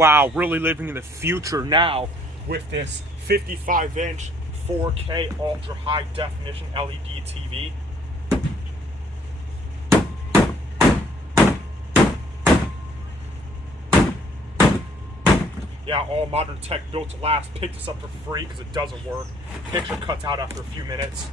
wow, really living in the future now with this 55-inch 4K ultra high definition LED TV. Yeah, all modern tech built to last. Picked this up for free because it doesn't work. Picture cuts out after a few minutes.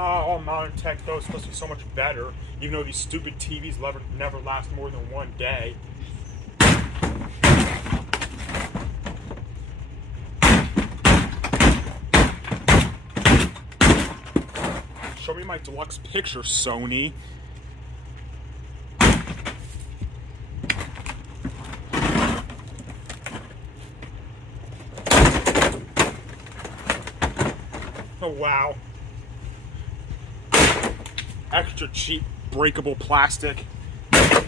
All modern tech, though, is supposed to be so much better, even though these stupid TVs never last more than one day. Show me my deluxe picture, Sony. Oh, wow. Extra cheap, breakable plastic. It's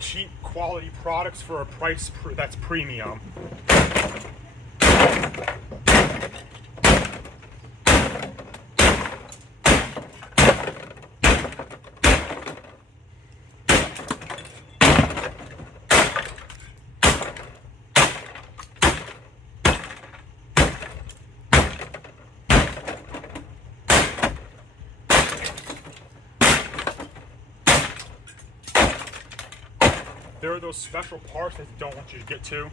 cheap quality products for a price that's premium. There are those special parts that they don't want you to get to.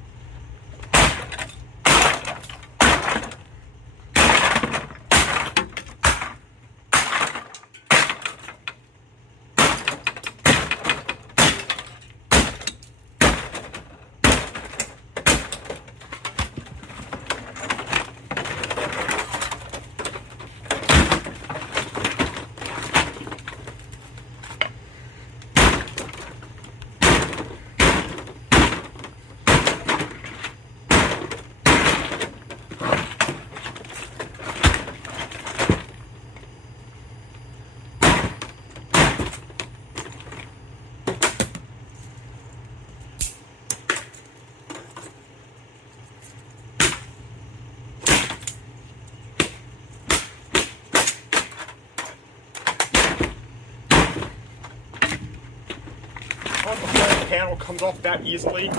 The whole panel comes off that easily.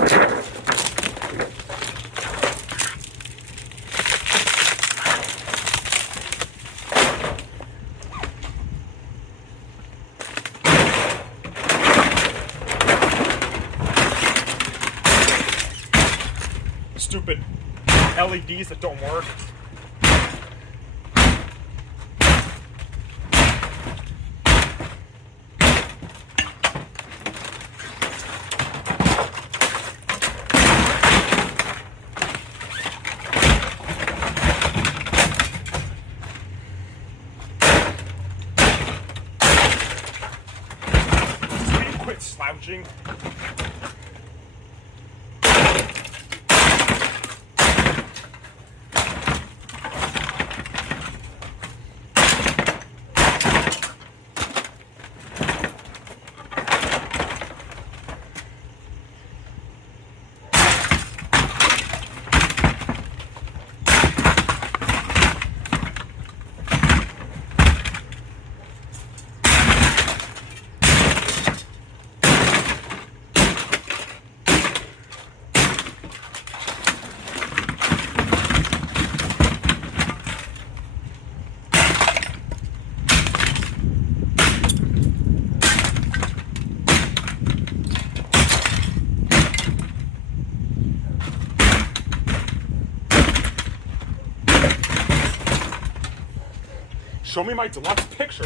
Stupid LEDs that don't work. Quit slouching. Show me my deluxe picture.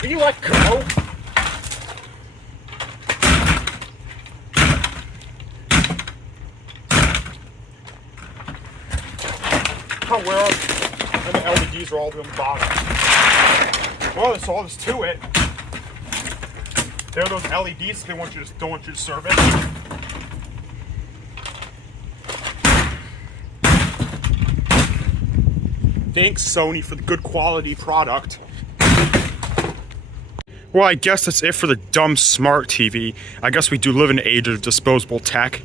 Do you like Coke? Oh, where are the LEDs are all the way on the bottom. Well, that's all there's to it. There are those LEDs they don't want you to service. Thanks, Sony, for the good quality product. Well, I guess that's it for the dumb smart TV. I guess we do live in an age of disposable tech.